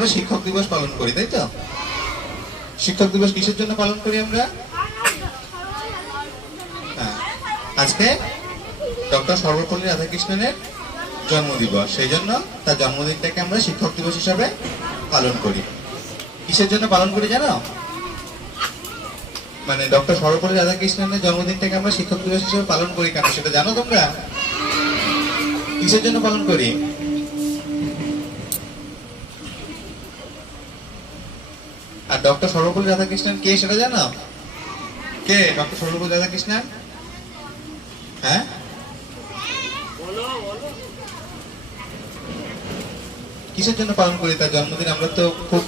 আমরা শিক্ষক দিবস পালন করি, তাই তো? শিক্ষক দিবস কিসের জন্য পালন করি আমরা? আজকে ডক্টর সর্বপল্লী রাধাকৃষ্ণনের জন্মদিবস, সেই জন্য তার জন্মদিনটাকে আমরা শিক্ষক দিবস হিসাবে পালন করি। কিসের জন্য পালন করি জানো? মানে ডক্টর সর্বপল্লী রাধাকৃষ্ণনের জন্মদিনটাকে আমরা শিক্ষক দিবস হিসেবে পালন করি কেন সেটা জানো তোমরা? কিসের জন্য পালন করি? আর ডক্টর সর্বপল্লী রাধাকৃষ্ণন কে সেটা জানো? কে ডক্টর সর্বপল্লী রাধাকৃষ্ণন? হ্যাঁ, কিসের জন্য পালন করি তার জন্মদিন? আমরা তো খুব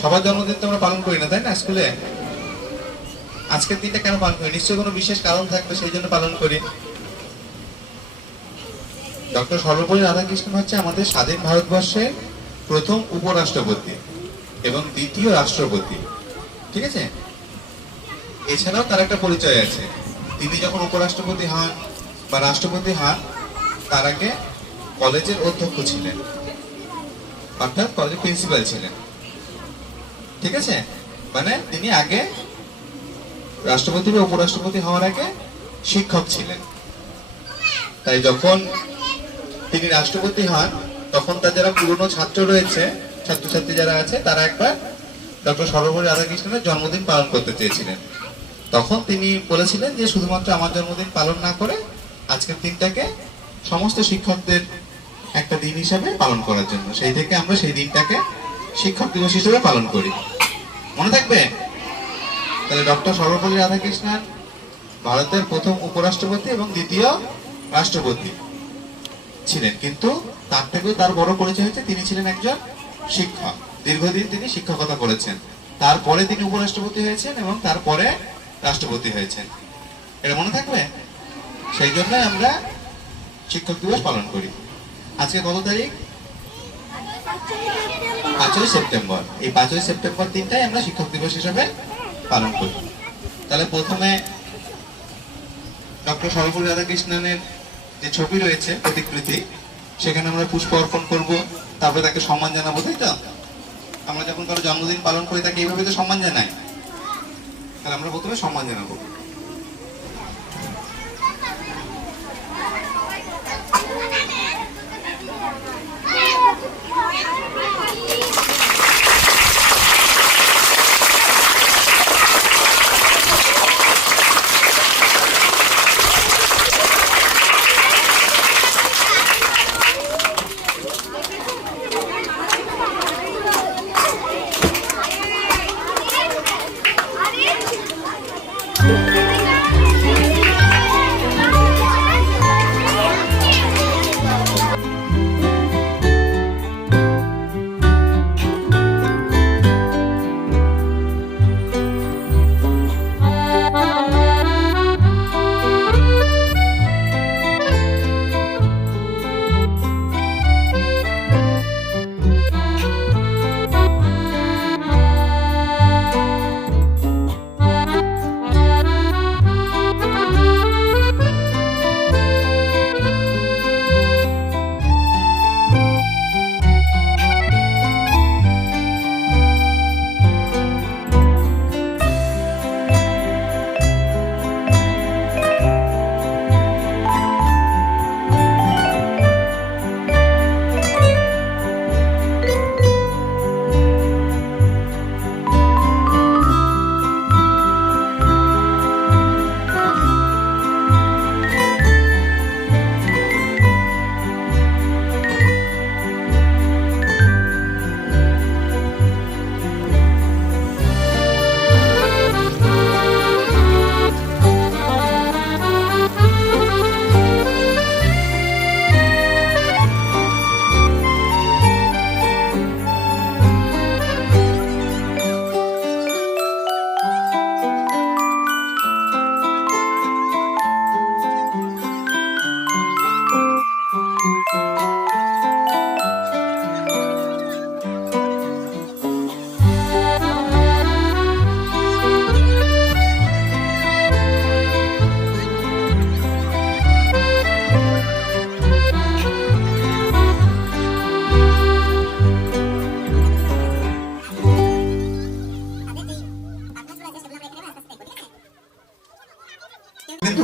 সবার জন্মদিন তো আমরা পালন করি না, তাই না? স্কুলে আজকের দিনটা কেন পালন করি? নিশ্চয়ই কোনো বিশেষ কারণ থাকবে, সেই জন্য পালন করি। ডক্টর সর্বপল্লী রাধাকৃষ্ণন হচ্ছে আমাদের স্বাধীন ভারতবর্ষের প্রথম উপরাষ্ট্রপতি এবং দ্বিতীয় রাষ্ট্রপতি, ঠিক আছে? এছাড়াও তার একটা পরিচয় আছে। তিনি যখন উপরাষ্ট্রপতি হন বা রাষ্ট্রপতি হন, তার আগে কলেজের অধ্যক্ষ ছিলেন, অর্থাৎ কলেজের প্রিন্সিপাল ছিলেন, ঠিক আছে? মানে তিনি আগে রাষ্ট্রপতি বা উপরাষ্ট্রপতি হওয়ার আগে শিক্ষক ছিলেন। তাই যখন তিনি রাষ্ট্রপতি হন, তখন তার যারা পুরনো ছাত্র রয়েছে, ছাত্রছাত্রী যারা আছে, তারা একবার ডক্টর সর্বপল্লী রাধাকৃষ্ণনের জন্মদিন পালন করতে চেয়েছিলেন। তখন তিনি বলেছিলেন যে শুধুমাত্র আমার জন্মদিন পালন না করে আজকের দিনটাকে সমস্ত শিক্ষকদের একটা দিন হিসাবে পালন করার জন্য। সেই থেকে আমরা সেই দিনটাকে শিক্ষক দিবস হিসেবে পালন করি। মনে থাকবে? তাহলে ডক্টর সর্বপল্লী রাধাকৃষ্ণন ভারতের প্রথম উপরাষ্ট্রপতি এবং দ্বিতীয় রাষ্ট্রপতি ছিলেন, কিন্তু তার থেকেও তার বড় পরিচয় হচ্ছে তিনি ছিলেন একজন শিক্ষক। দীর্ঘদিন তিনি শিক্ষকতা করেছেন, তারপরে তিনি উপরাষ্ট্রপতি হয়েছেন এবং তারপরে রাষ্ট্রপতি হয়েছেন। এটা মনে থাকবে? সেই জন্য আমরা শিক্ষক দিবস পালন করি। আজকে কত তারিখ? 5ই সেপ্টেম্বর। এই 5ই সেপ্টেম্বর দিনটাই আমরা শিক্ষক দিবস হিসেবে পালন করি। তাহলে প্রথমে ডক্টর সর্বপল্লী রাধাকৃষ্ণনের যে ছবি রয়েছে প্রতিকৃতি, সেখানে আমরা পুষ্প অর্পণ করব, তারপরে তাকে সম্মান জানাবো, তাই তো? আমরা যখন কারো জন্মদিন পালন করি তাকে এইভাবে তো সম্মান জানাই। তাহলে আমরা প্রথমে সম্মান জানাবো। Thank you.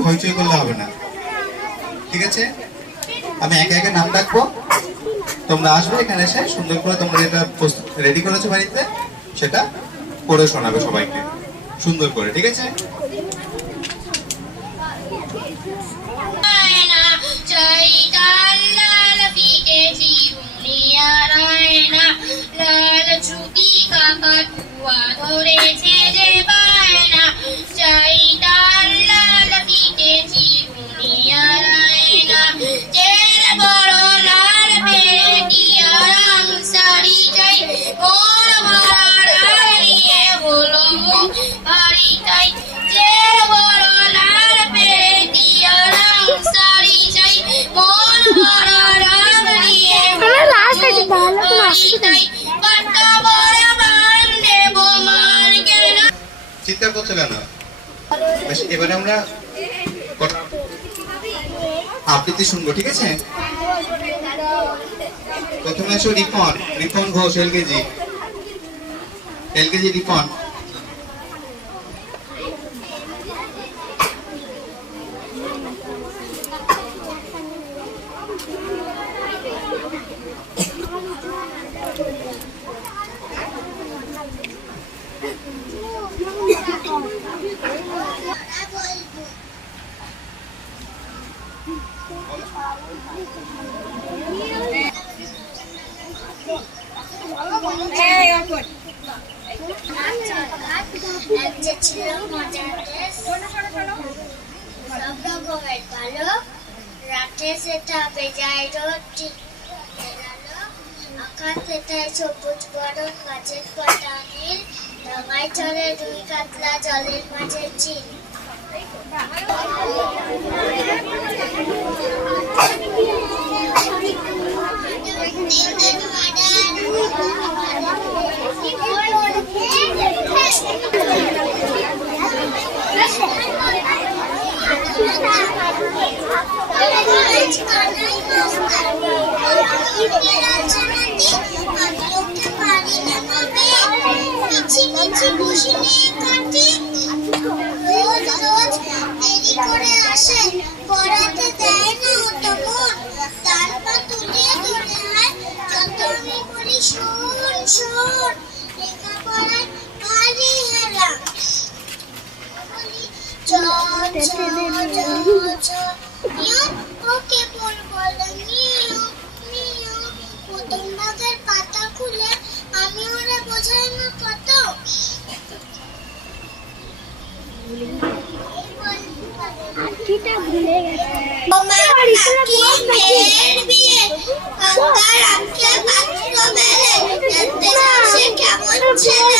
হইচই করলে হবে না, ঠিক আছে? আমি একে একে নাম ডাকবো, তোমরা আসবে এখানে এসে সুন্দর করে তোমরা যেটা রেডি করেছো বাড়িতে সেটা পড়ে শোনাবে সবাইকে সুন্দর করে, ঠিক আছে? চিৎকার করছো কেন? এবারে আমরা আবৃত্তি শুনবো, ঠিক আছে? প্রথমে আসো রিপন ঘোষ, এলকেজি রিপন। রাতে সেটা বেজায় রোদ, আকাশে তাই সবুজ বরণ, গাছের পাতা নীল, ডাঙায় চলে দুই কাতলা জলের মাঝে চিল। পড়াতে দেয় না ওটা মন, তার পা তুলিয়ে ধরে হয় যত আমি বলি শোন শোন, লেখাপড়ায় ভারী হেরা বলি চ চ চ চ নিয়ম, ওকে বল বলে নিয়ম নিয়ম, প্রথম ভাগের পাতা খুলে আমি ওরা বোঝাই না কত। ভুলে গেছে কেমন ছেলে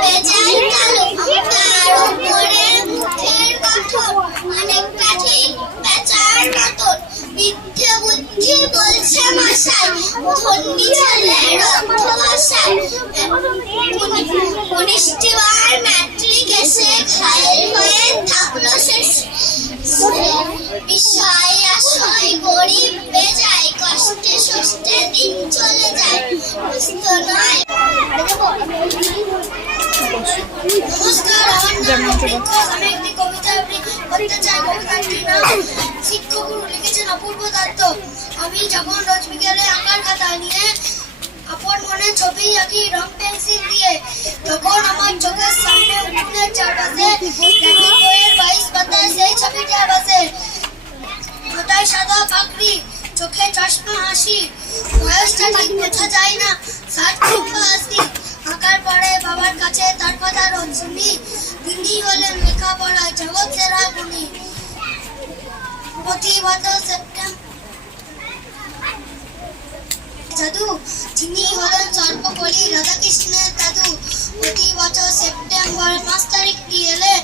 বেজায় কালো, তার উপরে মুখের গঠন অনেকটা ঠিক পেঁচার মতন, বিদ্যে বুদ্ধি বলছে মশাই, ধন্যী ছেলের অর্থ ভাষায়। 19বার ম্যাট্রিক এসে ঘায়েল হয়ে থাকলো শেষ, বিষয় আশয় গরিব বেজায়, কষ্টে সষ্টে দিন চলে যায়, বুঝত নয়। নমস্কার, আমার নাম অপেক্ষক, আমি একটি কবিতা আবৃত্তি করতে চাই। কবিতাটির নাম শিক্ষক গুরু, লিখেছেন অপূর্ব দত্ত। আমি যখন রোজ বিকেলে আঁকার খাতা নিয়ে আপন মনে ছবি আঁকি রং পেন্সিল দিয়ে, তখন আমার চোখের সামনে উঠোনের চারপাশে দেখি বইয়ের 22 পাতায় সেই ছবিটা বাসে। মাথায় সাদা পাগড়ি, চোখে চশমা, হাসি, বয়সটা ঠিক বোঝা যায় না, 60 কিংবা 80। আঁকার পরে বাবার কাছে তার কথা রোজ শুনি, তিনি হলেন লেখাপড়ায় জগৎ সেরা গুণী। প্রতিবছর সেপ্টেম্বর জাদু, যিনি হলেন সর্বপল্লী রাধাকৃষ্ণের দাদু। প্রতি বছর সেপ্টেম্বর 5 তারিখটি এলে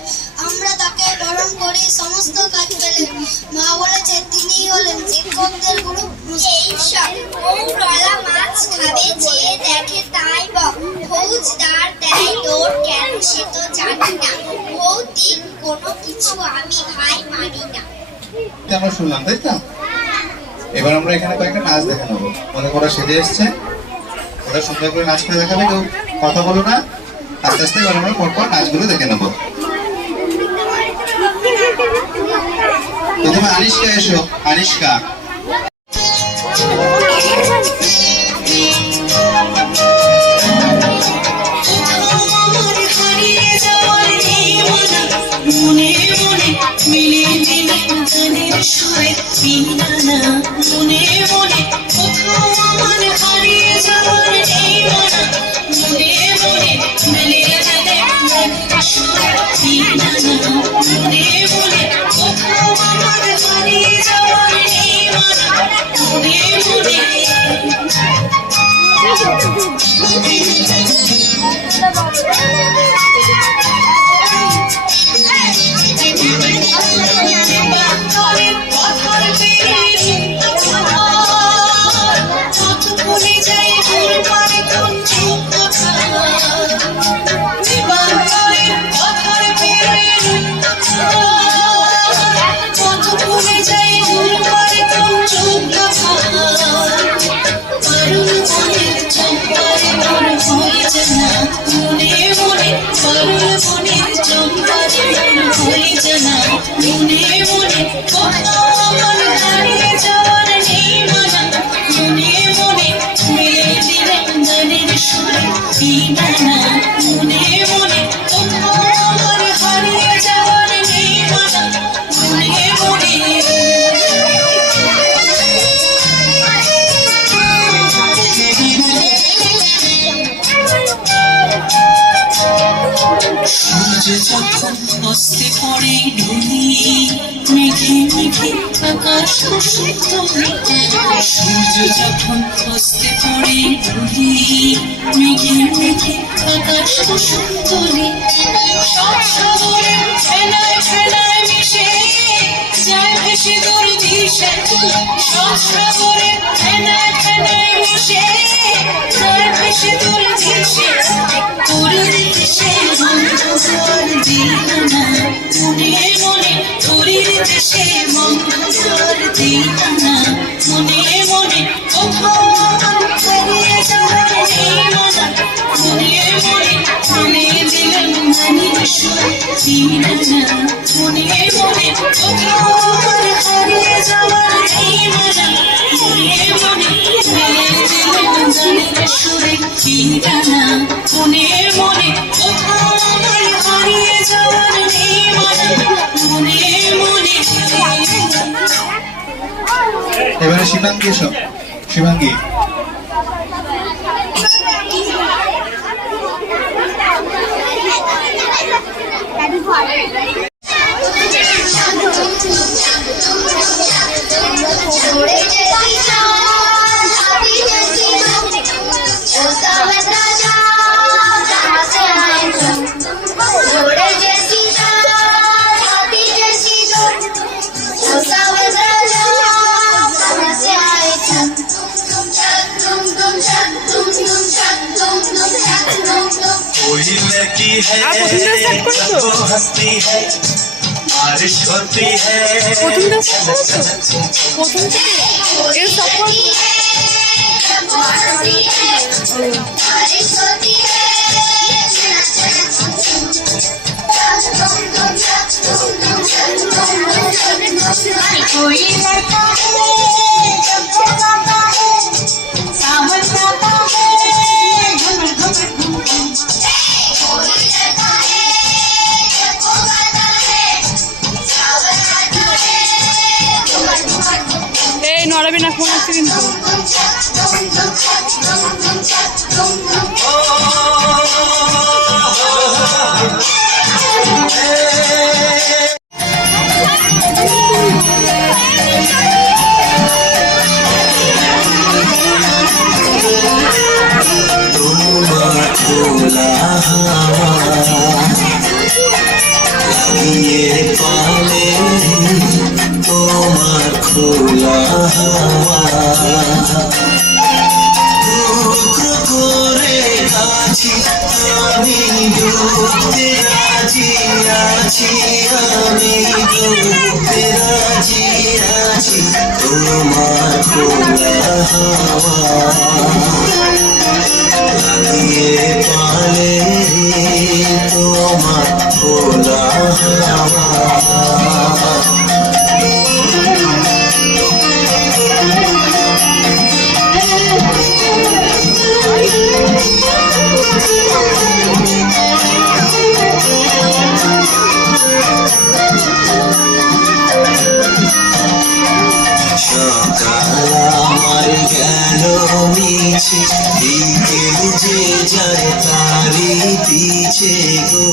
আমরা তাকে বরণ করি সমস্ত কাজ ফেলে। মা বলেছে তিনি হলেন শিক্ষকদের গুরু। এই সব ওরা মাছ খাবে, যে দেখে তাই বক, ফৌজদার দেয় দৌড়, কেন সে তো জানি না, ভৌতিক কোনো কিছু আমি ভাই মানি না। আমরা শুনলাম, তাই তো? এবার আমরা এখানে কয়েকটা নাচ দেখে নেবো। ওরা সেজে এসছে, ওরা সুন্দর করে নাচ করে দেখাবে, কেউ কথা বলো না, আস্তে আস্তে এবার আমরা পরপর নাচগুলো দেখে নেবো। প্রথমে আনিষ্কা এসো, আনিষ্কা। যখন অস্তে পড়ে ঢুলি মেঘে মেঘে আকাশ সূর্য যখন অস্তে পড়ে ঢুলি মেঘে মেঘে আকাশ তোলে সব সাগরে ফেনায় ফেনায় মিশে যায় ভেসে দূর দিশে সব সাগরে ফেনায় ফেনায় মিশে যায় ভেসে দূর দিশে তোরে দেশে মঙ্গল দিহানা মনে মনে তোরে দেশে মঙ্গল দিহানা মনে মনে কোথাও হারিয়ে যাওয়ার এই মনা মনে মনে মনে দিলাম গানের সুর দিহানা মনে মনে কোথাও হারিয়ে যাওয়ার এই মনা মনে মনে মনে দিলাম গানের সুর দিহানা মনে মনে কোথাও হারিয়ে যাওয়ার এই মনা মনে মনে। এবারে শিবাঙ্গী এসো, শিবাঙ্গী। कोई लड़की है वो हंसती है बारिश होती है कोई लड़का है जब जगाता है सावन आता है घुमर घुमर घुमर कोई लड़का है जब जगाता है सावन आता है घुमर घुमर घुमर। এই নড়াবি না, ফোন আসছে কিন্তু। লাগিয়ে পালে তোমার খোলা হাওয়া টুকরো করে আছি আমি ডুবতে রাজি আছি আমি ডুবতে রাজি আছি তোমার খোলা হাওয়া লাগিয়ে পালে যে যায় তারি পিছে গো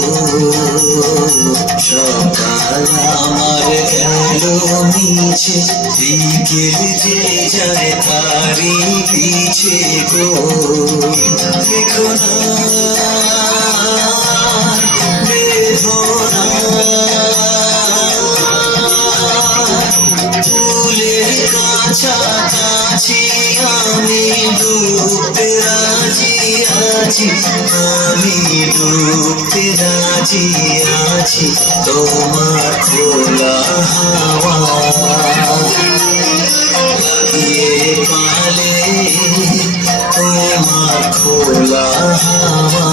সকাল আমার গেল মিছে বিকেল যে যায় তারি পিছে গো দেখো না বেদনা ফুলের কাছাকাছি আমি ডুবতে রাজি আছি আমি ডুবতে রাজি আছি তোমার খোলা হাওয়া লাগিয়ে পালে তোমার খোলা হাওয়া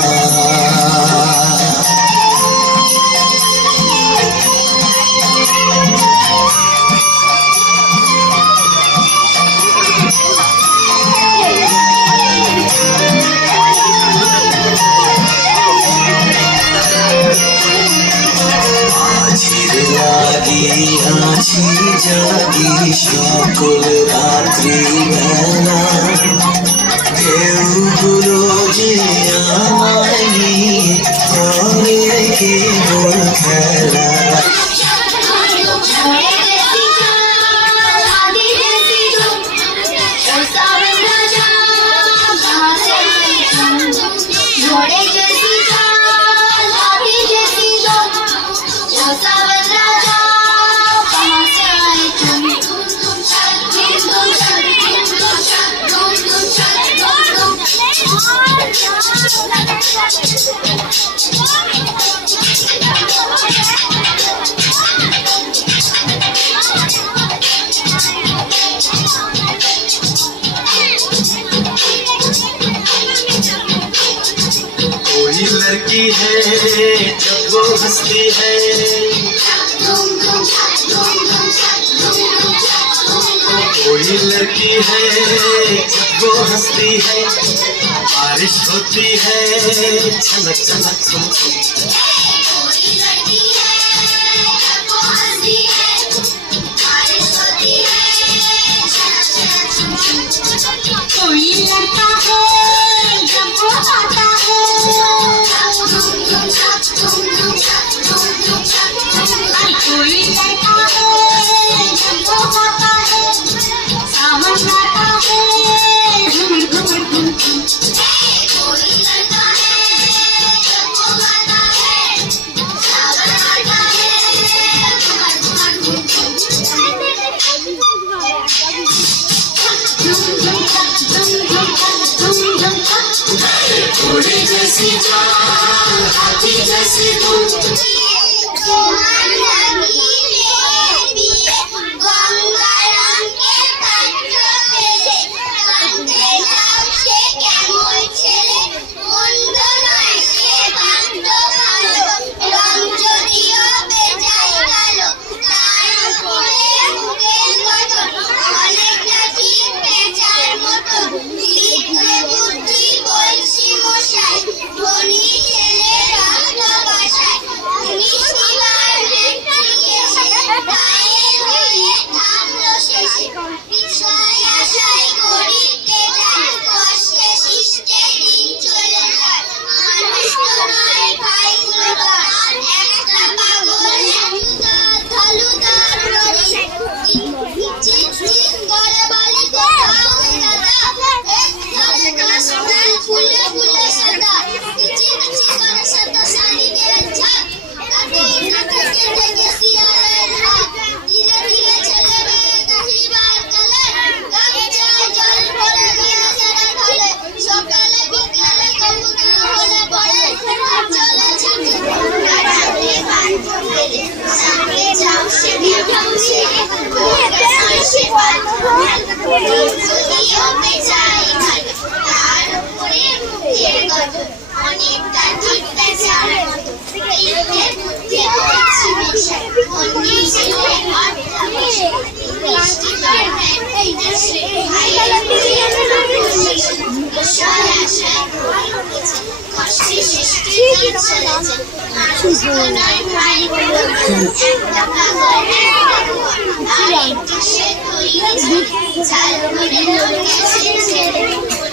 আছি জাগি সকল রাত্রি বেলা ঢেউগুলো যে আমায় নিয়ে করে কেবল খেলা कोई लड़की है जब वो हंसती है कोई लड़की है जब वो हंसती है बारिश होती है छलक छलक कोई लड़का है जब वो आता है कोई लड़का है जब वो आता है सावन आता है घुमर घुमर घुम घुम कोई लड़का है जब वो आता है सावन आता है घुमर घुमर घुम घुम घोड़े जैसी चाल हाथी जैसी तुम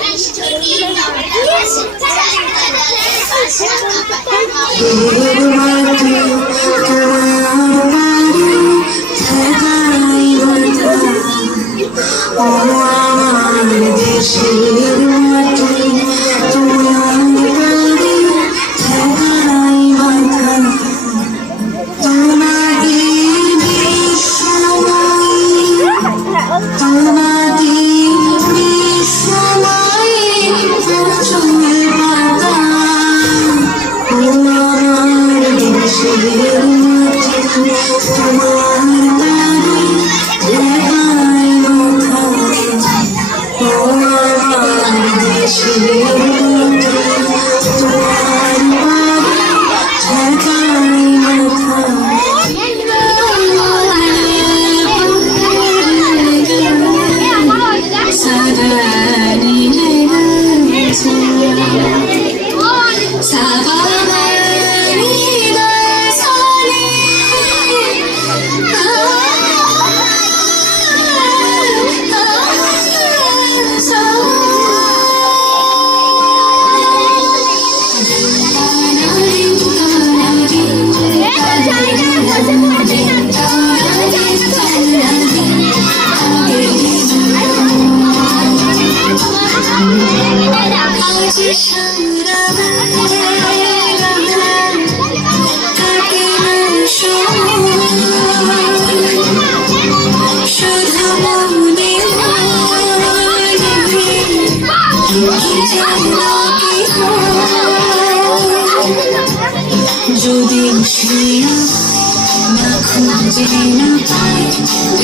Thank you. যদি আমরা শিখতে চাই তাহলে ভাষা যদি না খুঁজে না পাই ফিরে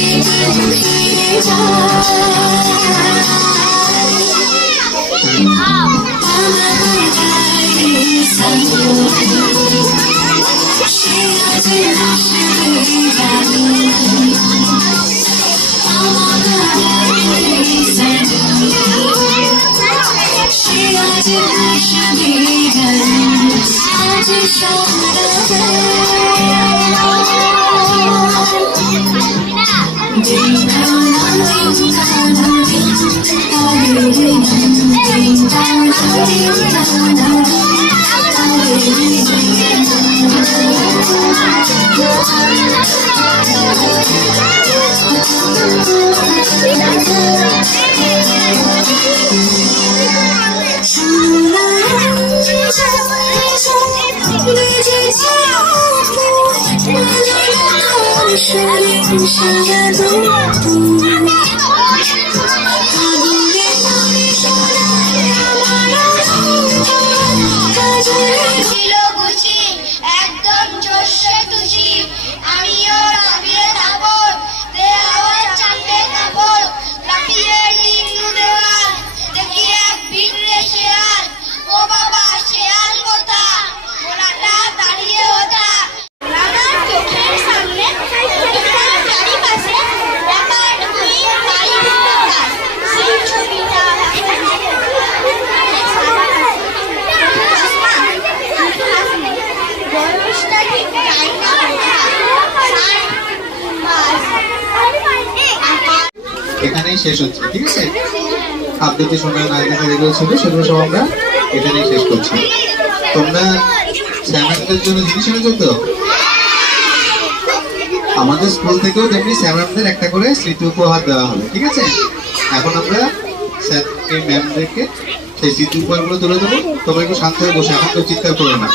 এখানেই শেষ হচ্ছে, ঠিক আছে? আবৃত্তি শোনা নায়িকা যেগুলো ছিল সেগুলো সব আমরা এখানেই শেষ করছি। তোমরা স্যামরামদের জন্য জিনিস এনেছো তো? আমাদের স্কুল থেকেও তেমনি স্যামরামদের একটা করে স্মৃতি উপহার দেওয়া হবে, ঠিক আছে? এখন আমরা স্যার ম্যামদেরকে সেই স্মৃতি উপহারগুলো তুলে দেবো। তোমরা একটু শান্ত হয়ে বসে, এখন তো চিৎকার করো না।